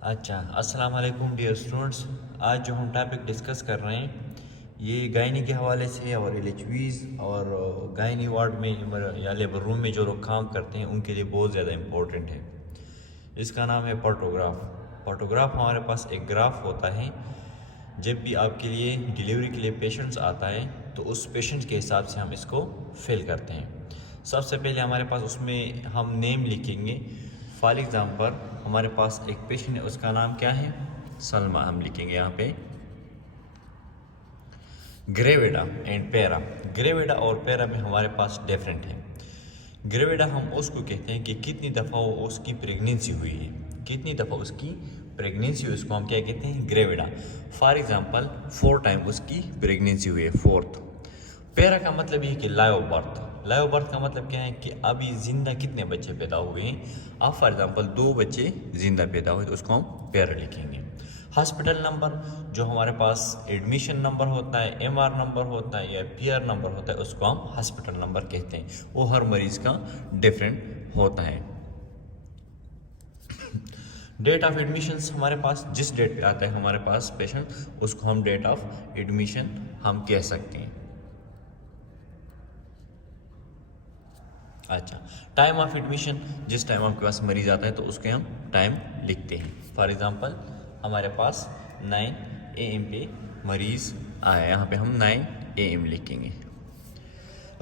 अच्छा, अस्सलाम वालेकुम डियर स्टूडेंट्स। आज जो हम टॉपिक डिस्कस कर रहे हैं ये गायनी के हवाले से और एलएचवीज़ और गायनी वार्ड में या लेबर रूम में जो लोग काम करते हैं उनके लिए बहुत ज़्यादा इम्पोर्टेंट है। इसका नाम है फोटोग्राफ। फोटोग्राफ हमारे पास एक ग्राफ होता है। जब भी आपके लिए डिलीवरी के लिए पेशेंट्स आता है तो उस पेशेंट के हिसाब से हम इसको फिल करते हैं। सबसे पहले हमारे पास उसमें हम नेम लिखेंगे। फॉर एग्ज़ाम्पल हमारे पास एक पेशेंट है, उसका नाम क्या है, सलमा। हम लिखेंगे यहाँ पे ग्रेविडा एंड पैरा। ग्रेविडा और पैरा में हमारे पास डिफरेंट है। ग्रेविडा हम उसको कहते हैं कि कितनी दफ़ा वो उसकी प्रेगनेंसी हुई है, कितनी दफ़ा उसकी प्रेगनेंसी हुई, उसको हम क्या कहते हैं, ग्रेविडा। फॉर एग्ज़ाम्पल 4 टाइम उसकी प्रेगनेंसी हुई है, 4th। पैरा का मतलब ये है कि लाइव बर्थ। लाइव बर्थ का मतलब क्या है कि अभी ज़िंदा कितने बच्चे पैदा हुए हैं। अब फॉर एग्ज़ाम्पल 2 बच्चे ज़िंदा पैदा हुए तो उसको हम पैरा लिखेंगे। हॉस्पिटल नंबर जो हमारे पास एडमिशन नंबर होता है, एमआर नंबर होता है या पीआर नंबर होता है, उसको हम हॉस्पिटल नंबर कहते हैं। वो हर मरीज़ का डिफरेंट होता है। डेट ऑफ एडमिशन हमारे पास जिस डेट पे आता है हमारे पास पेशेंट, उसको हम डेट ऑफ एडमिशन हम कह सकते हैं। अच्छा, टाइम ऑफ एडमिशन जिस टाइम आपके पास मरीज आता है तो उसके हम टाइम लिखते हैं। फॉर एग्जांपल हमारे पास 9 AM पे मरीज़ आया, यहाँ पे हम 9 AM लिखेंगे।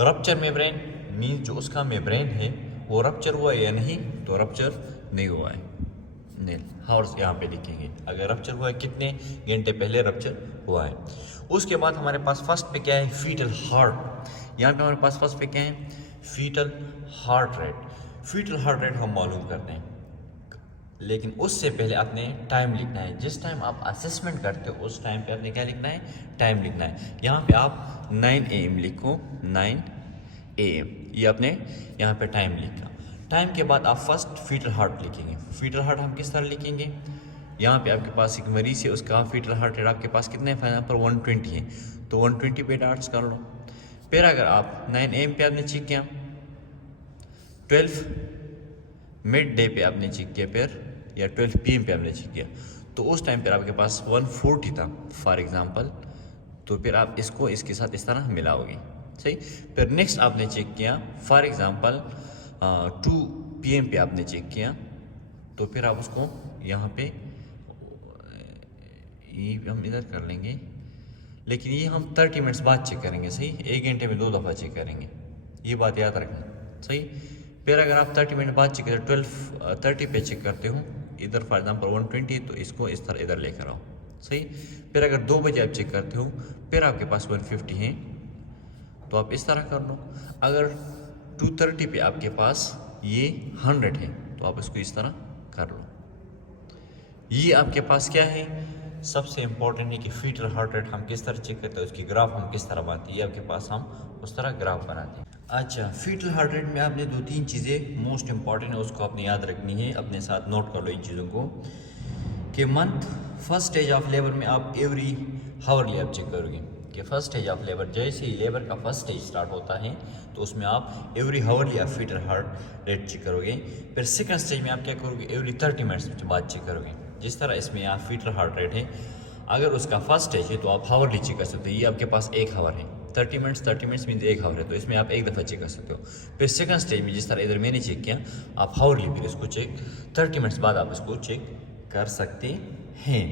रप्चर मेम्ब्रेन मीन जो उसका मेम्ब्रेन है वो रप्चर हुआ है या नहीं, तो रप्चर नहीं हुआ है, नील हावर्स यहाँ पे लिखेंगे। अगर रप्चर हुआ है कितने घंटे पहले रप्चर हुआ है। उसके बाद हमारे पास फर्स्ट पे क्या है, फीटल हार्ट। यहाँ पे हमारे पास फर्स्ट पे क्या है, foetal heart rate. Foetal heart rate हम मालूम करते हैं, लेकिन उससे पहले आपने टाइम लिखना है। जिस टाइम आप असेसमेंट करते हो उस टाइम पे आपने क्या लिखना है, टाइम लिखना है। यहाँ पे आप 9 AM लिखो, 9 AM, ये आपने यहाँ पे टाइम लिखा। टाइम के बाद आप फर्स्ट फीटल हार्ट लिखेंगे। फीटल हार्ट हम किस तरह लिखेंगे, यहाँ पे आपके पास एक मरीज है, उसका फीटल हार्ट रेट आपके पास कितने है, पर 120 है, तो 120 पे डार्ट्स कर लो। फिर अगर आप 9 AM पे आपने चेक किया, 12 मिड डे पे आपने चेक किया, फिर या 12 PM पे आपने चेक किया, तो उस टाइम पर आपके पास 140 था फॉर एग्जांपल, तो फिर आप इसको इसके साथ इस तरह मिलाओगे, सही। फिर नेक्स्ट आपने चेक किया फॉर एग्जांपल 2 PM पे आपने चेक किया, तो फिर आप उसको यहाँ पे ये हम इधर कर लेंगे, लेकिन ये हम 30 मिनट्स बाद चेक करेंगे, सही। 1 घंटे में 2 दफ़ा चेक करेंगे, ये बात याद रखना, सही। फिर अगर आप 30 मिनट बाद चेक करें, 12:30 पे चेक करते हो इधर फॉर एग्जाम्पल 120, तो इसको इस तरह इधर लेकर आओ, सही। फिर अगर 2 बजे आप चेक करते हो, फिर आपके पास 150 है, तो आप इस तरह कर लो। अगर 2:30 पे आपके पास ये 100 है, तो आप इसको इस तरह कर लो। ये आपके पास क्या है, सबसे इम्पोर्टेंट है कि फीटल हार्ट रेट हम किस तरह चेक करते हैं, उसकी ग्राफ हम किस तरह बनाते हैं, ये आपके पास हम उस तरह ग्राफ बनाते हैं। अच्छा, फीटल हार्ट रेट में आपने 2-3 चीज़ें मोस्ट इंपॉर्टेंट है, उसको आपने याद रखनी है, अपने साथ नोट कर लो इन चीज़ों को। कि month first stage of labour में आप एवरी हावरली आप चेक करोगे कि फर्स्ट स्टेज ऑफ लेबर, जैसे ही लेबर का फर्स्ट स्टेज स्टार्ट होता है तो उसमें आप एवरी हावरली आप फीटल हार्ट रेट चेक करोगे। फिर सेकंड स्टेज में आप क्या करोगे, एवरी 30 मिनट्स बाद चेक करोगे। जिस तरह इसमें आप फीटल हार्ट रेट है, अगर उसका फर्स्ट स्टेज है तो आप हावरली चेक कर सकते हो, ये आपके पास 1 हावर है, 30 मिनट्स मीन्स 1 हावर है, तो इसमें आप एक दफ़ा चेक कर सकते हो। फिर सेकंड स्टेज में जिस तरह इधर मैंने चेक किया, आप हावरली फिर इसको चेक 30 मिनट्स बाद आप इसको चेक कर सकते हैं।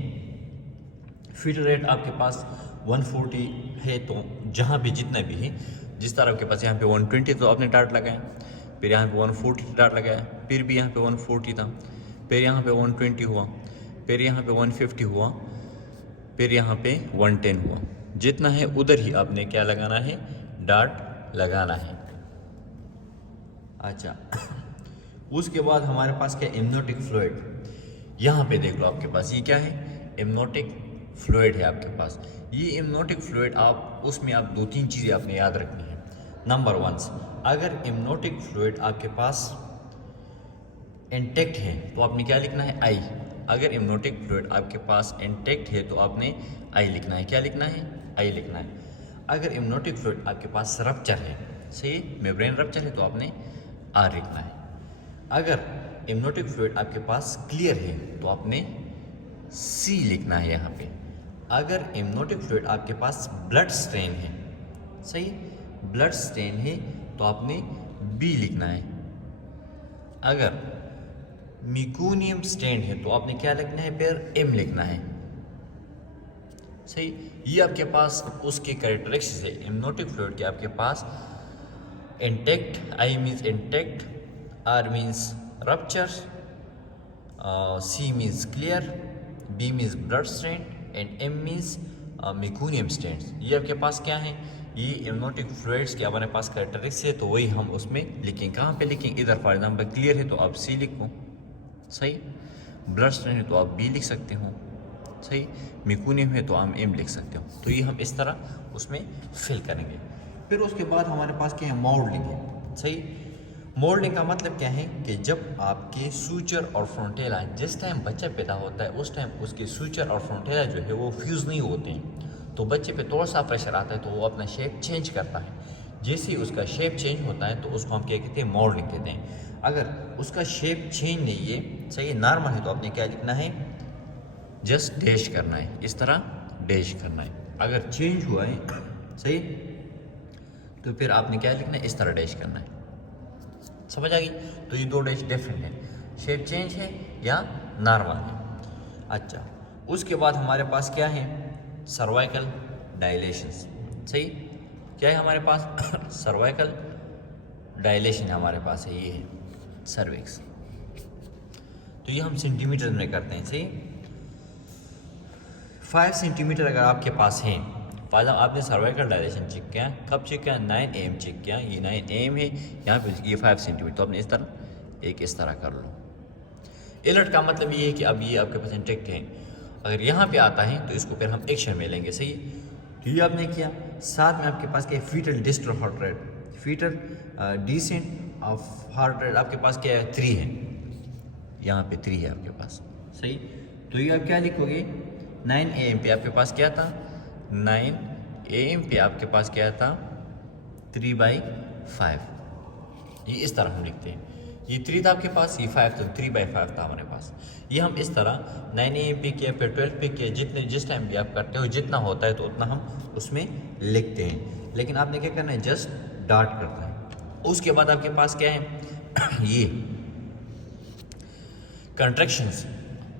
फीटल रेट आपके पास 140 है, तो जहाँ भी जितना भी है, जिस तरह आपके पास यहाँ पे 120 तो आपने डार्ट लगाया, फिर यहाँ पे 140 डार्ट लगाया, फिर भी यहाँ पे 140 था, फिर यहाँ पे 120 हुआ, फिर यहाँ पे 150 हुआ, फिर यहाँ पे 110 हुआ। जितना है उधर ही आपने क्या लगाना है, डार्ट लगाना है। अच्छा, उसके बाद हमारे पास क्या, एमनोटिक फ्लूइड। यहाँ पे देख लो आपके पास ये क्या है, एमनोटिक फ्लूइड है आपके पास। ये एमनोटिक फ्लूइड आप उसमें आप 2-3 चीज़ें आपने याद रखनी है। नंबर 1, अगर एमनोटिक फ्लूइड आपके पास इंटेक्ट है तो आपने क्या लिखना है, आई। अगर एमनोटिक फ्लूइड आपके पास इंटेक्ट है तो आपने आई लिखना है, क्या लिखना है, आई लिखना है। अगर एमनोटिक फ्लूइड आपके पास रप्चर है, सही, मेम्ब्रेन रप्चर है, तो आपने आर लिखना है। अगर एमनोटिक फ्लूइड आपके पास क्लियर है तो आपने सी लिखना है यहाँ पे। अगर एमनोटिक फ्लूइड आपके पास ब्लड स्ट्रेन है, सही, ब्लड स्ट्रेन है तो आपने बी लिखना है। अगर मिकोनियम स्टेन है तो आपने क्या लिखना है, फिर एम लिखना है, सही। ये आपके पास उसके कैरेक्टरिस्टिक्स है एमनोटिक फ्लूइड के। आपके पास intact, I means intact, R means rupture, C means clear, B means blood strain and M means meconium stains. ये आपके पास क्या है, ये एमनोटिक फ्लूइड्स के हमारे पास कैरेक्टरिस्टिक्स है, तो वही हम उसमें लिखें। कहाँ पे लिखें, इधर फॉर एग्जाम्पल क्लियर है तो आप सी लिखो, सही, ब्लड स्ट्रेन है तो आप बी लिख सकते हो, सही, मिकोनियम है तो हम एम लिख सकते हो। तो ये हम इस तरह उसमें फिल करेंगे। फिर उसके बाद हमारे पास क्या है, मोल्डिंग है, सही। मोल्डिंग का मतलब क्या है कि जब आपके सूचर और फ्रंटेला, जिस टाइम बच्चा पैदा होता है उस टाइम उसके सूचर और फ्रंटेला जो है वो फ्यूज़ नहीं होते हैं, तो बच्चे पे थोड़ा सा प्रेशर आता है तो वो अपना शेप चेंज करता है। जैसे ही उसका शेप चेंज होता है तो उसको हम क्या कहते हैं, मोल्डिंग कहते हैं। अगर उसका शेप चेंज नहीं है, सही, नॉर्मल है, तो आपने क्या लिखना है, जस्ट डैश करना है, इस तरह डैश करना है। अगर चेंज हुआ है, सही, तो फिर आपने क्या लिखना है, इस तरह डैश करना है। समझ आ गई। तो ये दो डैश डिफरेंट है, शेप चेंज है या नॉर्मल है। अच्छा, उसके बाद हमारे पास क्या है, सर्वाइकल डायलेशंस, सही। क्या है हमारे पास, सर्वाइकल डायलेशन हमारे पास है, ये है सर्विक्स। तो ये हम सेंटीमीटर में करते हैं, सही। 5 सेंटीमीटर अगर आपके पास है, फायदा आपने सर्वाइकल डायलेशन चेक किया, कब चेक किया, 9 AM चेक किया, ये 9 AM है, यहाँ पे ये 5 सेंटीमीटर, तो आपने इस तरह एक इस तरह कर लो। एलर्ट का मतलब ये है कि अब ये आपके पास इंटेक्ट है, अगर यहाँ पे आता है तो इसको फिर हम एक्शन में लेंगे, सही। तो ये आपने किया। साथ में आपके पास क्या है, foetal distal heart rate, foetal descent of heart rate आपके पास क्या है, 3 है, यहाँ पे 3 है आपके पास, सही। तो ये आप क्या लिखोगे, 9 AM पे आपके पास क्या था, 9 AM पे आपके पास क्या था, 3/5, ये इस तरह हम लिखते हैं। ये 3 था आपके पास, ये 5 था, 3/5 था हमारे पास। ये हम इस तरह 9 AM पे किया, फिर 12 पे किया, जितने जिस टाइम भी आप करते हो जितना होता है तो उतना हम उसमें लिखते हैं। लेकिन आपने क्या करना है, जस्ट डॉट करना है। उसके बाद आपके पास क्या है, ये कंट्रैक्शंस।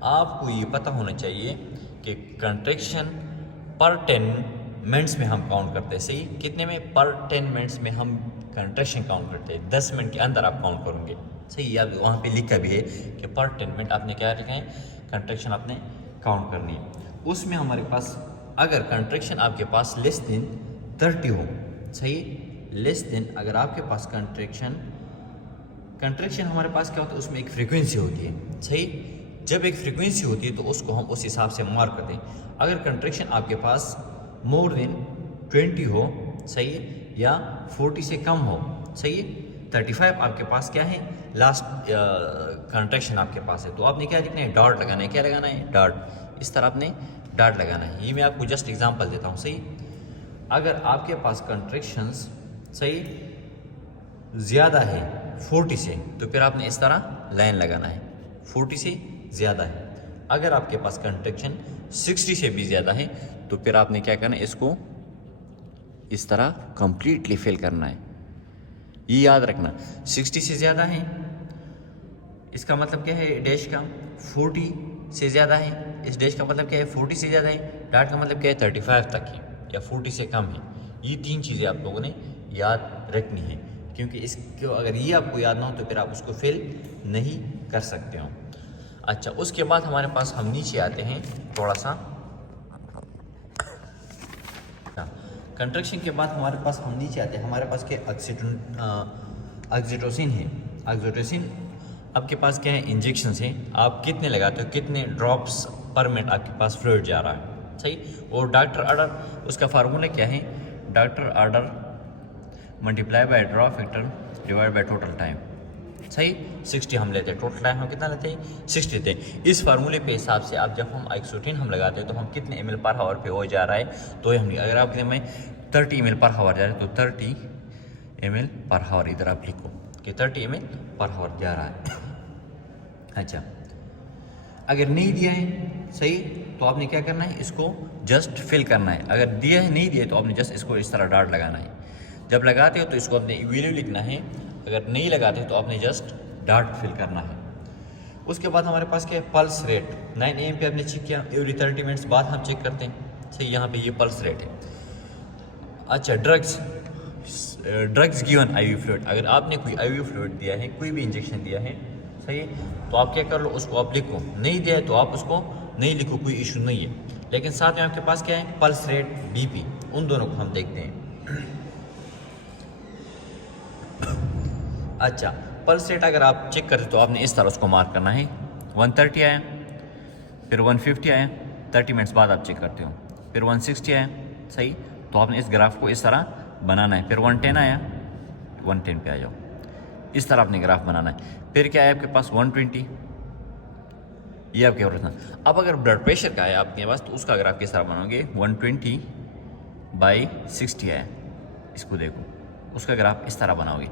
आपको ये पता होना चाहिए कि कंट्रैक्शन पर 10 मिनट्स में हम काउंट करते हैं, सही। कितने में, पर 10 मिनट्स में हम कंट्रैक्शन काउंट करते हैं, 10 मिनट के अंदर आप काउंट करोगे, सही। आप वहाँ पे लिखा भी है कि पर 10 मिनट आपने क्या लिखा है, कंट्रैक्शन आपने काउंट करनी है। उसमें हमारे पास अगर कंट्रैक्शन आपके पास लेस देन 30 हो, सही, लेस देन, अगर आपके पास कंट्रैक्शन हमारे पास क्या होता है, उसमें एक फ्रीक्वेंसी होती है, सही। जब एक फ्रीक्वेंसी होती है तो उसको हम उस हिसाब से मार्क करते हैं। अगर कंट्रैक्शन आपके पास मोर देन 20 हो, सही, या 40 से कम हो, सही, 35 आपके पास क्या है, लास्ट कंट्रैक्शन आपके पास है, तो आपने क्या लिखना है, डॉट लगाना है। क्या लगाना है, डॉट, इस तरह आपने डॉट लगाना है। ये मैं आपको जस्ट एग्जांपल देता हूँ, सही। अगर आपके पास कंट्रैक्शंस, सही, ज़्यादा है 40 से, तो फिर आपने इस तरह लाइन लगाना है, 40 से ज़्यादा है। अगर आपके पास कंट्रैक्शन 60 से भी ज़्यादा है तो फिर आपने क्या करना है, इसको इस तरह कंप्लीटली फिल करना है। ये याद रखना, 60 से ज़्यादा है, इसका मतलब क्या है, डैश का 40 से ज़्यादा है, इस डैश का मतलब क्या है, 40 से ज़्यादा है, डॉट का मतलब क्या है, 35 तक है या 40 से कम है। ये 3 चीज़ें आप लोगों ने याद रखनी है, क्योंकि इसको अगर ये आपको याद ना हो तो फिर आप उसको फिल नहीं कर सकते हो। अच्छा, उसके बाद हमारे पास हम नीचे आते हैं थोड़ा सा, कंट्रैक्शन के बाद हमारे पास हम नीचे आते हैं, हमारे पास क्या ऑक्सीटोसिन है। ऑक्सीटोसिन आपके पास क्या है, इंजेक्शंस हैं, आप कितने लगाते हो, कितने ड्रॉप्स पर मिनट आपके पास फ्लूइड जा रहा है, सही। और डॉक्टर ऑर्डर, उसका फार्मूला क्या है, doctor order multiply by drop factor divide by total time, सही। 60 हम लेते हैं, टोटल टाइम हम कितना लेते हैं, 60 लेते हैं। इस फार्मूले पे हिसाब से आप जब हम ऑक्सीटोसिन हम लगाते हैं तो हम कितने ml पर हावर पे हो जा रहा है, तो हम अगर आप में 30 ml पर हावर जा रहा है तो 30 ml पर हावर इधर आप लिखो कि 30 ml पर हावर जा रहा है। अच्छा, अगर नहीं दिया है सही। तो आपने क्या करना है, इसको जस्ट फिल करना है। अगर दिया है नहीं दिया तो आपने जस्ट इसको इस तरह डॉट लगाना है। जब लगाते हो तो इसको आपने वैल्यू लिखना है, अगर नहीं लगाते तो आपने जस्ट डॉट फिल करना है। उसके बाद हमारे पास क्या है, पल्स रेट। 9 AM पे आपने चेक किया, एवरी 30 मिनट्स बाद हम चेक करते हैं। सही, यहाँ पे ये पल्स रेट है। अच्छा, ड्रग्स गिवन IV फ्लूइड। अगर आपने कोई IV फ्लूइड दिया है, कोई भी इंजेक्शन दिया है, सही है, तो आप क्या कर लो, उसको आप लिखो। नहीं दिया है तो आप उसको नहीं लिखो, कोई इशू नहीं है। लेकिन साथ में आपके पास क्या है, पल्स रेट, BP, उन दोनों को हम देखते हैं। अच्छा, पल्स रेट अगर आप चेक करते तो आपने इस तरह उसको मार्क करना है। 130 आया, फिर 150 आया, 30 मिनट्स बाद आप चेक करते हो, फिर 160 आया। सही, तो आपने इस ग्राफ को इस तरह बनाना है। फिर 110 आया, 110 पे आ जाओ, इस तरह आपने ग्राफ बनाना है। फिर क्या है आपके पास, 120, ये आपके पास। अब अगर ब्लड प्रेशर का है आपके पास तो उसका ग्राफ किस तरह बनाओगे, 120/60 आया, इसको देखो, उसका ग्राफ इस तरह बनाओगे।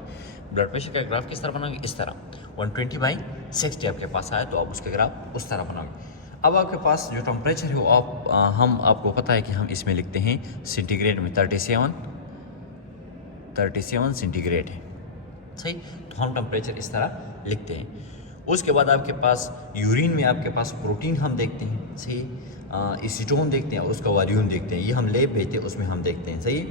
ब्लड प्रेशर का ग्राफ किस तरह बनाओगे, इस तरह। 120/60 आपके पास आया तो आप उसके ग्राफ उस तरह बनाओगे। अब आपके पास जो टेम्परेचर है वो हम आपको पता है कि हम इसमें लिखते हैं सेंटीग्रेड में, 37 सेंटीग्रेड है। सही, तो हम टेम्परेचर इस तरह लिखते हैं। उसके बाद आपके पास यूरिन में आपके पास प्रोटीन हम देखते हैं। सही, एसीटोन देखते हैं, उसका वॉल्यूम देखते हैं। ये हम लैब भेजते हैं, उसमें हम देखते हैं। सही,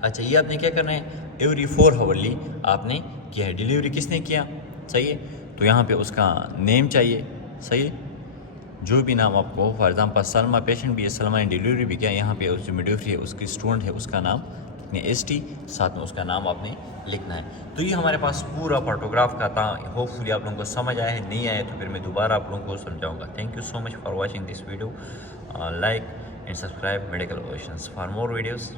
अच्छा, ये आपने क्या करना है, एवरी 4 हावरली आपने किया है। डिलीवरी किसने किया, सही है, तो यहाँ पे उसका नेम चाहिए। सही है, जो भी नाम आपको, फॉर एग्जांपल सलमा पेशेंट भी है, सलमा ने डिलीवरी भी किया, यहाँ पे उस जो मिडवाइफरी है उसकी स्टूडेंट है उसका नाम अपने ST, साथ में उसका नाम आपने लिखना है। तो ये हमारे पास पूरा फोटोग्राफ का था। होपफुली आप लोगों को समझ आया है, नहीं आया तो फिर मैं दोबारा आप लोगों को समझाऊंगा। Thank you so much for watching this video. Like and subscribe medical questions for more videos.